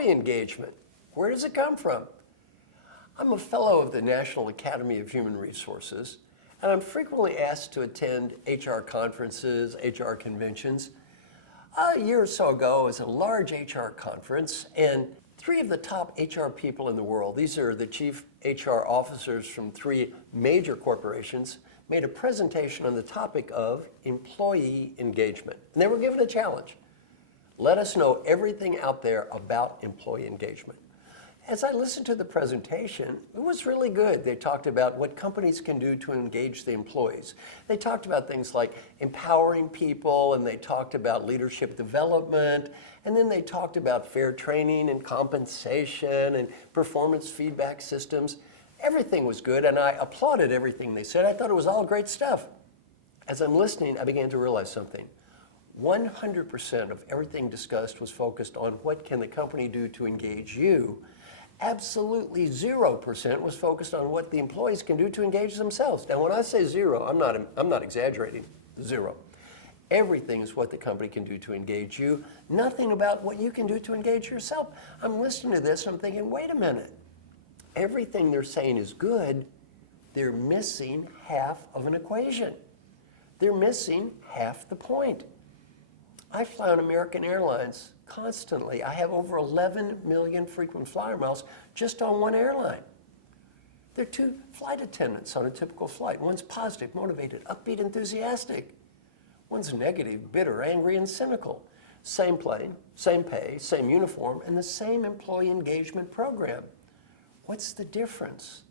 Employee engagement. Where does it come from? I'm a fellow of the National Academy of Human Resources, and I'm frequently asked to attend HR conferences, HR conventions. A year or so ago, I was at a large HR conference, and 3 of the top HR people in the world, these are the chief HR officers from 3 major corporations, made a presentation on the topic of employee engagement. And they were given a challenge. Let us know everything out there about employee engagement. As I listened to the presentation, it was really good. They talked about what companies can do to engage the employees. They talked about things like empowering people, and they talked about leadership development, and then they talked about fair training and compensation and performance feedback systems. Everything was good, and I applauded everything they said. I thought it was all great stuff. As I'm listening, I began to realize something. 100% of everything discussed was focused on what can the company do to engage you. Absolutely 0% was focused on what the employees can do to engage themselves. Now, when I say 0, I'm not exaggerating. 0. Everything is what the company can do to engage you. Nothing about what you can do to engage yourself. I'm listening to this and I'm thinking, wait a minute. Everything they're saying is good. They're missing half of an equation. They're missing half the point. I fly on American Airlines constantly. I have over 11 million frequent flyer miles just on one airline. There are 2 flight attendants on a typical flight. One's positive, motivated, upbeat, enthusiastic. One's negative, bitter, angry, and cynical. Same plane, same pay, same uniform, and the same employee engagement program. What's the difference?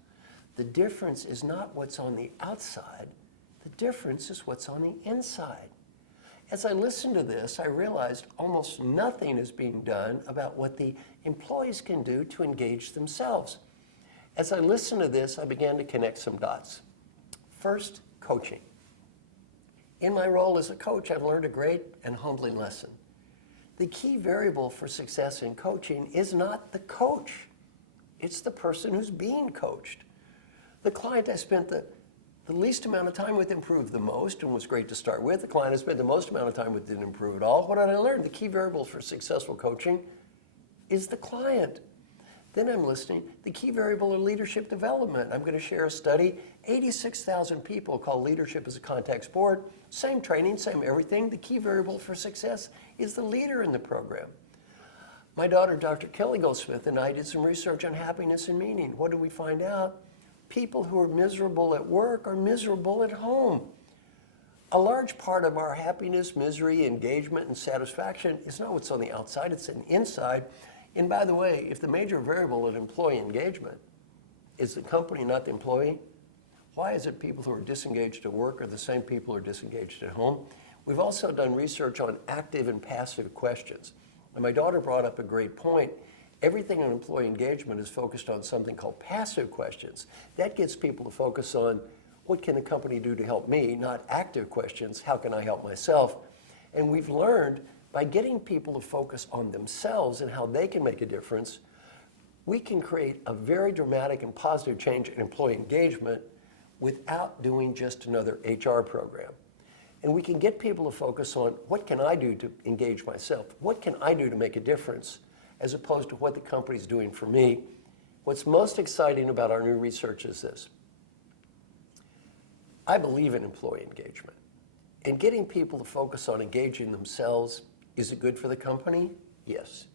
The difference is not what's on the outside. The difference is what's on the inside. As I listened to this, I realized almost nothing is being done about what the employees can do to engage themselves. As I listened to this, I began to connect some dots. First, coaching. In my role as a coach, I've learned a great and humbling lesson. The key variable for success in coaching is not the coach. It's the person who's being coached. The client I spent the least amount of time with improved the most and was great to start with. The client I spent the most amount of time with didn't improve at all. What did I learn? The key variable for successful coaching is the client. Then I'm listening. The key variable in leadership development. I'm going to share a study. 86,000 people call leadership as a contact sport. Same training, same everything. The key variable for success is the leader in the program. My daughter, Dr. Kelly Goldsmith, and I did some research on happiness and meaning. What did we find out? People who are miserable at work are miserable at home. A large part of our happiness, misery, engagement, and satisfaction is not what's on the outside, it's on the inside. And by the way, if the major variable in employee engagement is the company, not the employee, why is it people who are disengaged at work are the same people who are disengaged at home? We've also done research on active and passive questions. And my daughter brought up a great point. Everything in employee engagement is focused on something called passive questions. That gets people to focus on what can the company do to help me, not active questions, how can I help myself? And we've learned by getting people to focus on themselves and how they can make a difference, we can create a very dramatic and positive change in employee engagement without doing just another HR program. And we can get people to focus on what can I do to engage myself? What can I do to make a difference? As opposed to what the company's doing for me. What's most exciting about our new research is this. I believe in employee engagement. And getting people to focus on engaging themselves, is it good for the company? Yes.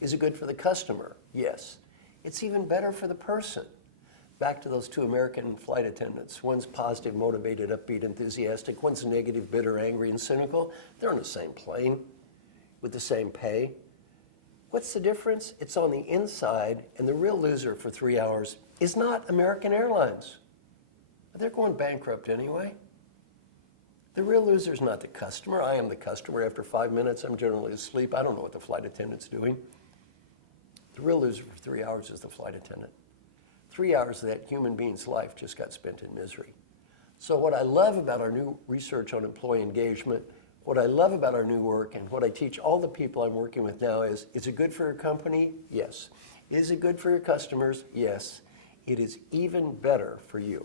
Is it good for the customer? Yes. It's even better for the person. Back to those 2 American flight attendants. One's positive, motivated, upbeat, enthusiastic. One's negative, bitter, angry, and cynical. They're on the same plane with the same pay. What's the difference? It's on the inside, and the real loser for 3 hours is not American Airlines. They're going bankrupt anyway. The real loser is not the customer. I am the customer. After 5 minutes, I'm generally asleep. I don't know what the flight attendant's doing. The real loser for 3 hours is the flight attendant. 3 hours of that human being's life just got spent in misery. So what I love about our new research on employee engagement, what I love about our new work and what I teach all the people I'm working with now is it good for your company? Yes. Is it good for your customers? Yes. It is even better for you.